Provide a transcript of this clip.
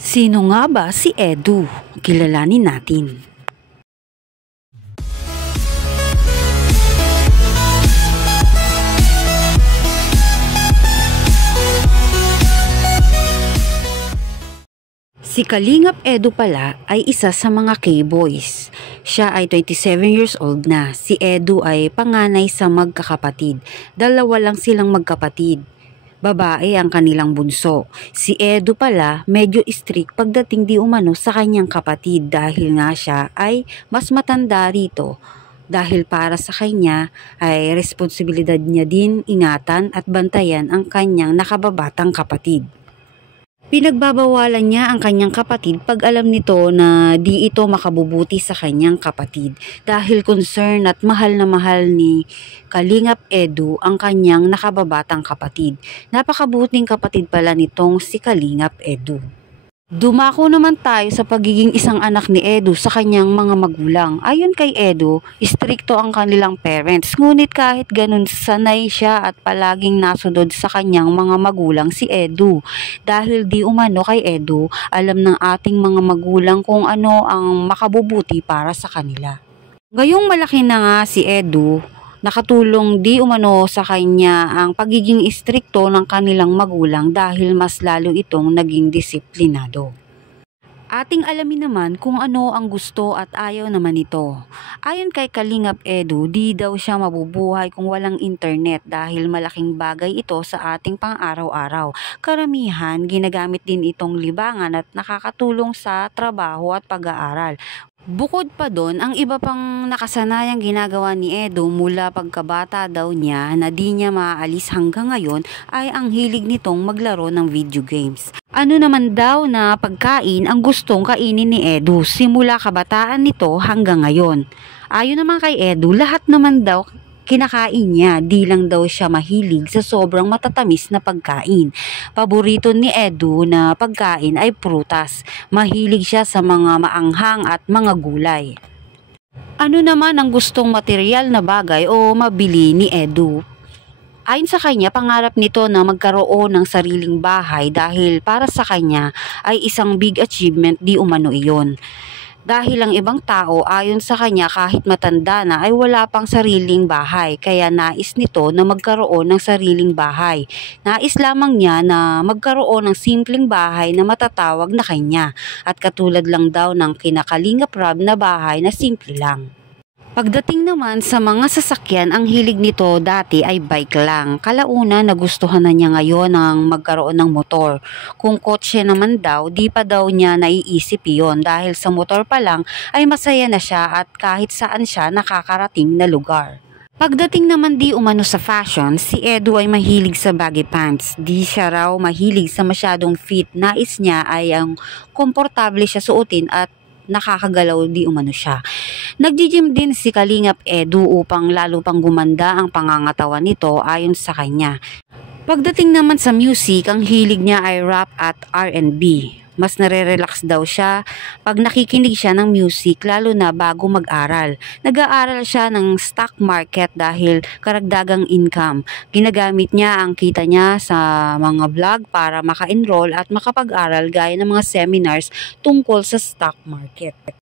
Sino nga ba si Edu? Kilalanin natin. Si Kalingap Edu pala ay isa sa mga K-boys. Siya ay 27 years old na. Si Edu ay panganay sa magkakapatid. Dalawa lang silang magkapatid. Babae ang kanilang bunso. Si Edu pala medyo strict pagdating di umano sa kanyang kapatid dahil nga siya ay mas matanda rito. Dahil para sa kanya ay responsibilidad niya din ingatan at bantayan ang kanyang nakababatang kapatid. Pinagbabawalan niya ang kanyang kapatid pag alam nito na di ito makabubuti sa kanyang kapatid dahil concern at mahal na mahal ni Kalingap Edu ang kanyang nakababatang kapatid. Napakabuting kapatid pala nitong si Kalingap Edu. Dumako naman tayo sa pagiging isang anak ni Edu sa kanyang mga magulang. Ayon kay Edu, istrikto ang kanilang parents. Ngunit kahit ganun, sanay siya at palaging nasunod sa kanyang mga magulang si Edu. Dahil di umano kay Edu, alam ng ating mga magulang kung ano ang makabubuti para sa kanila. Ngayong malaki na nga si Edu, nakatulong di umano sa kanya ang pagiging istrikto ng kanilang magulang dahil mas lalo itong naging disiplinado. Ating alamin naman kung ano ang gusto at ayaw naman nito. Ayon kay Kalingap Edu, di daw siya mabubuhay kung walang internet dahil malaking bagay ito sa ating pang-araw-araw. Karamihan, ginagamit din itong libangan at nakakatulong sa trabaho at pag-aaral. Bukod pa doon, ang iba pang nakasanayang ginagawa ni Edu mula pagkabata daw niya na di niya maaalis hanggang ngayon ay ang hilig nitong maglaro ng video games. Ano naman daw na pagkain ang gustong kainin ni Edu simula kabataan nito hanggang ngayon. Ayon naman kay Edu, lahat naman daw kinakain niya, di lang daw siya mahilig sa sobrang matatamis na pagkain. Paborito ni Edu na pagkain ay prutas. Mahilig siya sa mga maanghang at mga gulay. Ano naman ang gustong material na bagay o mabili ni Edu? Ayon sa kanya, pangarap nito na magkaroon ng sariling bahay dahil para sa kanya ay isang big achievement di umano iyon. Dahil ang ibang tao ayon sa kanya kahit matanda na ay wala pang sariling bahay kaya nais nito na magkaroon ng sariling bahay. Nais lamang niya na magkaroon ng simpleng bahay na matatawag na kanya at katulad lang daw ng kinakalingap Rab na bahay na simple lang. Pagdating naman sa mga sasakyan, ang hilig nito dati ay bike lang. Kalauna nagustuhan na niya ngayon ang magkaroon ng motor. Kung kotse naman daw, di pa daw niya naiisip yon dahil sa motor pa lang ay masaya na siya at kahit saan siya nakakarating na lugar. Pagdating naman di umano sa fashion, si Edu ay mahilig sa baggy pants. Di siya raw mahilig sa masyadong fit. Nais niya ay ang komportable siya suotin at nakakagalaw di umano siya. Nagji-gym din si Kalingap Edu upang lalo pang gumanda ang pangangatawan nito ayon sa kanya. Pagdating naman sa music, ang hilig niya ay rap at R&B. Mas nare-relax daw siya pag nakikinig siya ng music lalo na bago mag-aral. Nag-aaral siya ng stock market dahil karagdagang income. Ginagamit niya ang kita niya sa mga vlog para maka-enroll at makapag-aral gaya ng mga seminars tungkol sa stock market.